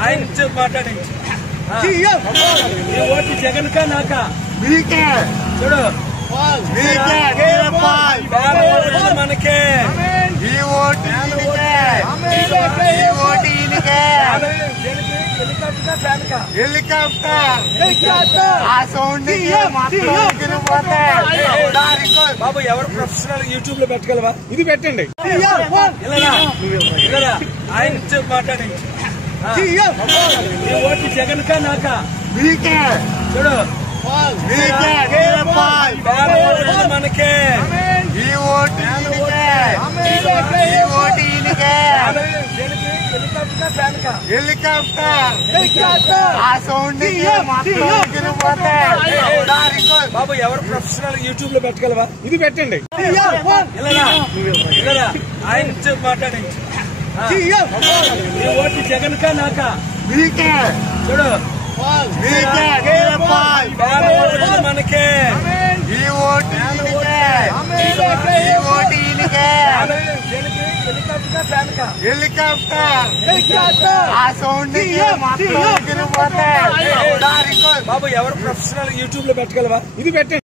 ఆయన మాట్లాడించి ఓటు జగన్ కా నాకా చూడు మనకే బాబు ఎవరు ప్రొఫెషనల్ యూట్యూబ్ లో పెట్టగలవా ఇది పెట్టండి ఆయన మాట్లాడించి ఓటు జగన్ కా నాకా చూడు మనకే బాబు ఎవరు ప్రొఫెషనల్ యూట్యూబ్ లో పెట్టగలవా ఇది పెట్టండి ఆయన మాట్లాడించి ఓటు జగన్ కా నాకా చూడు మనకే బాబు ఎవరు ప్రొఫెషనల్ యూట్యూబ్ లో పెట్టగలవా ఇది పెట్టండి